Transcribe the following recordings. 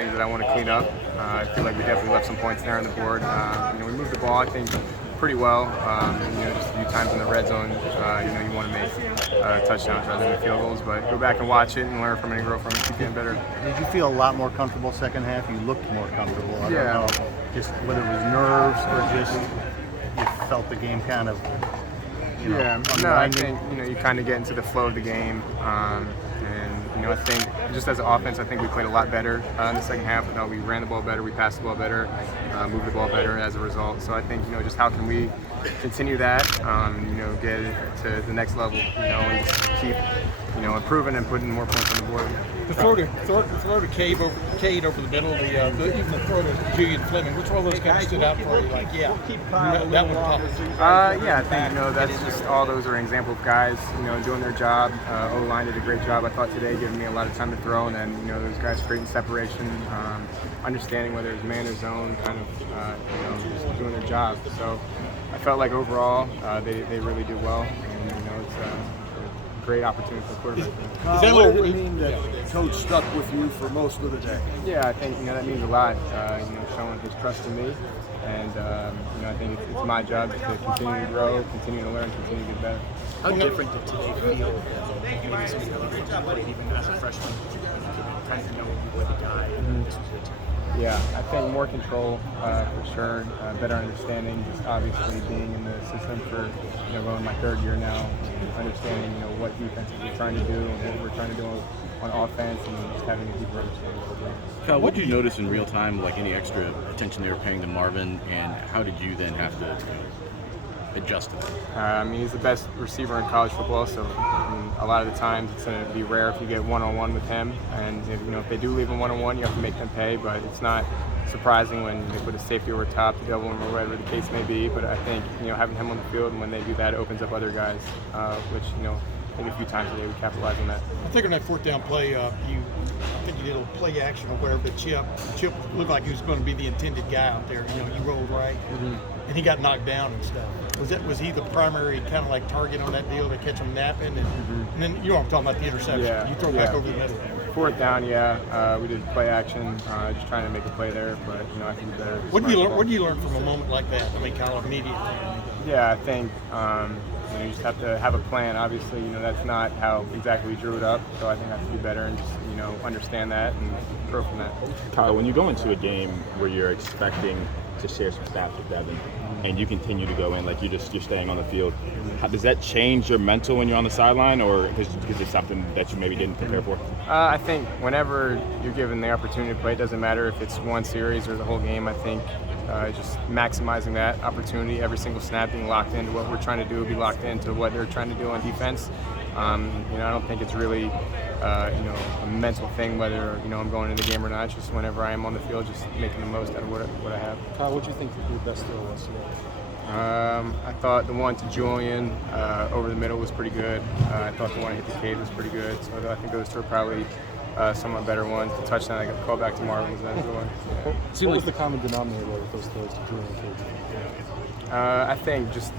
things that I want to clean up. I feel like we definitely left some points there on the board. We moved the ball, I think, pretty well. Just a few times in the red zone, you want to make touchdowns rather than field goals. But go back and watch it and learn from it and grow from it. Keep getting better. Did you feel a lot more comfortable second half? You looked more comfortable. I Yeah. don't know, just whether it was nerves or just you felt the game kind of. No, I think you kind of get into the flow of the game. I think just as an offense, I think we played a lot better in the second half. We ran the ball better, we passed the ball better, moved the ball better as a result. So I think just how can we continue that, get it to the next level, and just keep improving and putting more points on the board. The throw to Cade over the middle, even the throw to Julian Fleming. Which one of those guys stood out for you? Like, that one popped. I think that's just all those are an example of guys doing their job. O-line did a great job, I thought, today, giving me a lot of time to throw, and then those guys creating separation, understanding whether it's man or zone, kind of just doing their job. So I felt like overall they really did well, and it's a great opportunity for the quarterback. What did it mean that Coach stuck with you for most of the day? Yeah, I think that means a lot. Showing his trust in me, and I think it's my job to continue to grow, continue to learn, continue to get better. How different did today feel than maybe some of the other games you played, even as a freshman? Kind of know you were the guy. Yeah, I think more control for sure, better understanding, just obviously being in the system for going my third year now, understanding what defenses we're trying to do and what we're trying to do on offense, and just having a deeper understanding of the game. Kyle, what did you notice in real time, like any extra attention they were paying to Marvin, and how did you then have to adjust to that? He's the best receiver in college football, so a lot of the times it's going to be rare if you get one-on-one with him, and if they do leave him one-on-one, you have to make them pay, but it's not surprising when they put a safety over top, the double him, or whatever the case may be. But I think having him on the field, and when they do that, it opens up other guys, which I think a few times today we capitalized on that. I think on that fourth down play, I think you did a play action or whatever, but Chip looked like he was going to be the intended guy out there. You rolled right, and he got knocked down and stuff. Was he the primary kind of like target on that deal to catch him napping? And then I'm talking about the interception. Yeah, you throw back over the middle. Fourth down, we did play action, just trying to make a play there, but I can do better. What do you learn from a moment like that? I mean, Kyle, immediately. Yeah, I think you just have to have a plan. Obviously, that's not how exactly we drew it up, so I think I have to do better and just understand that and grow from that. Kyle, when you go into a game where you're expecting to share some stats with Devin, and you continue to go in like you're staying on the field, does that change your mental when you're on the sideline, or because it's something that you maybe didn't prepare for? I think whenever you're given the opportunity to play, it doesn't matter if it's one series or the whole game. I think just maximizing that opportunity, every single snap, being locked into what we're trying to do, be locked into what they're trying to do on defense. I don't think it's really a mental thing whether I'm going into the game or not. Just whenever I am on the field, just making the most out of what I have. Kyle, what do you think your best throw was today? I thought the one to Julian over the middle was pretty good. I thought the one hit the Cade was pretty good. So I think those two are probably somewhat better ones. The touchdown I got called back to Marvin was another one. What was the common denominator with those throws to Julian and Cade? I think just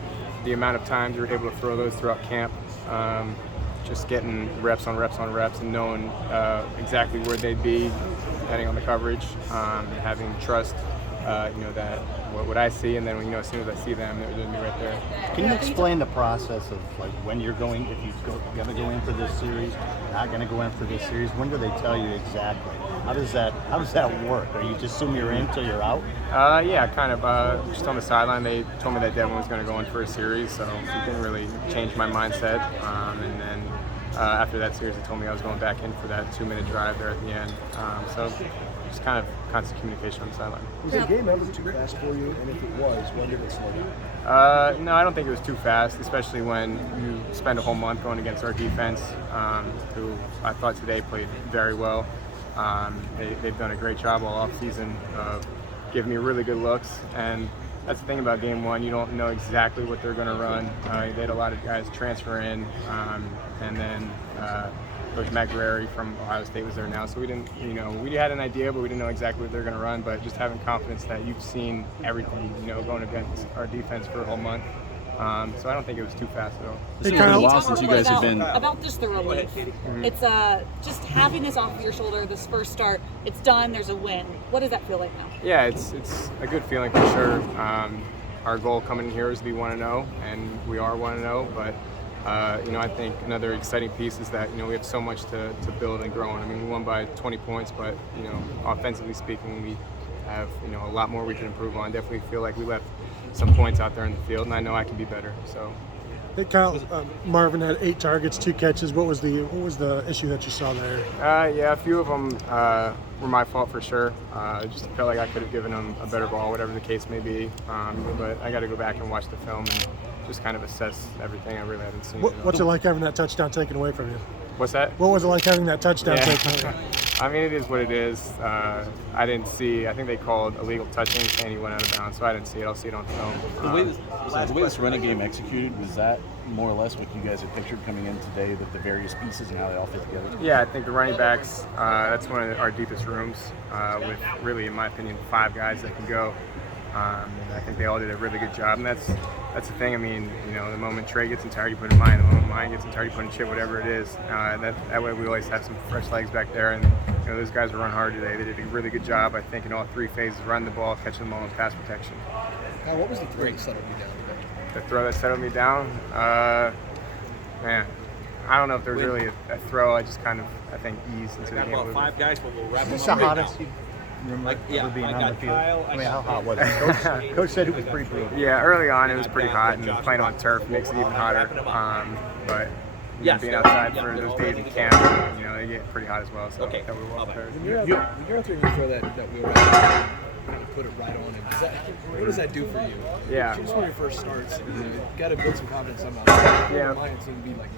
the amount of times you were able to throw those throughout camp. Just getting reps on reps on reps and knowing exactly where they'd be depending on the coverage, and having trust, that what I see, and then as soon as I see them, they're going to be right there. Can you explain the process of like when you're going, if you're going to go in for this series, not going to go in for this series? When do they tell you exactly? How does that work? Are you just assume you're in until you're out? Yeah, kind of. Just on the sideline, they told me that Devin was going to go in for a series, so it didn't really change my mindset. And then after that series, they told me I was going back in for that 2-minute drive there at the end. So just kind of constant communication on the sideline. Was the game ever too fast for you? And if it was, when did it slow down? No, I don't think it was too fast, especially when you spend a whole month going against our defense, who I thought today played very well. They've done a great job all offseason of giving me really good looks, and that's the thing about game one. You don't know exactly what they're going to run. They had a lot of guys transfer in, and then Coach McGrary from Ohio State was there now, so we didn't, we had an idea, but we didn't know exactly what they're going to run. But just having confidence that you've seen everything, going against our defense for a whole month, So I don't think it was too fast at all. It's Hey, been a Kyle. while since you guys have been. About just the relief. It's just having this off of your shoulder, this first start. It's done. There's a win. What does that feel like now? Yeah, it's a good feeling for sure. Our goal coming in here is to be 1-0, and we are 1-0. But I think another exciting piece is that we have so much to build and grow on. I mean, we won by 20 points, but offensively speaking, we have a lot more we can improve on. Definitely feel like we left some points out there in the field, and I know I can be better. So. Hey, Kyle, Marvin had 8 targets, 2 catches. What was the issue that you saw there? Yeah, a few of them were my fault for sure. Just felt like I could have given him a better ball, whatever the case may be. But I got to go back and watch the film and just kind of assess everything. I really haven't seen. What's it like having that touchdown taken away from you? What's that? What was it like having that touchdown taken away? I mean, it is what it is. I didn't see. I think they called illegal touching, and he went out of bounds, so I didn't see it. I'll see it on film. The way this running game executed, was that more or less what you guys had pictured coming in today, the various pieces and how they all fit together? Yeah, I think the running backs, that's one of our deepest rooms with really, in my opinion, 5 guys that can go. And I think they all did a really good job, and that's the thing. I mean, the moment Trey gets tired, you put in mine. The moment mine gets tired, you put in Chip, whatever it is. That way we always have some fresh legs back there, and those guys were run hard today. They did a really good job, I think, in all 3 phases: run the ball, catching the ball, and pass protection. What was the throw that settled you down today? The throw that settled me down, man. I don't know if there's really a throw. I just kind of, I think, eased into the game. About 5 guys, but we'll wrap Is them this the up. hottest you've ever being I on the got field? Kyle. I mean, how hot was it? Coach said it was pretty brutal. Yeah, early on it was pretty hot, and playing on turf makes it even hotter. But being outside for those days in camp, they get pretty hot as well. So that we're well prepared. When you're out there and you throw that wheel route, kind of put it right on it. What does that do for you? Yeah. Just one of your first starts, you got to build some confidence somehow. Yeah. Mine seemed to be like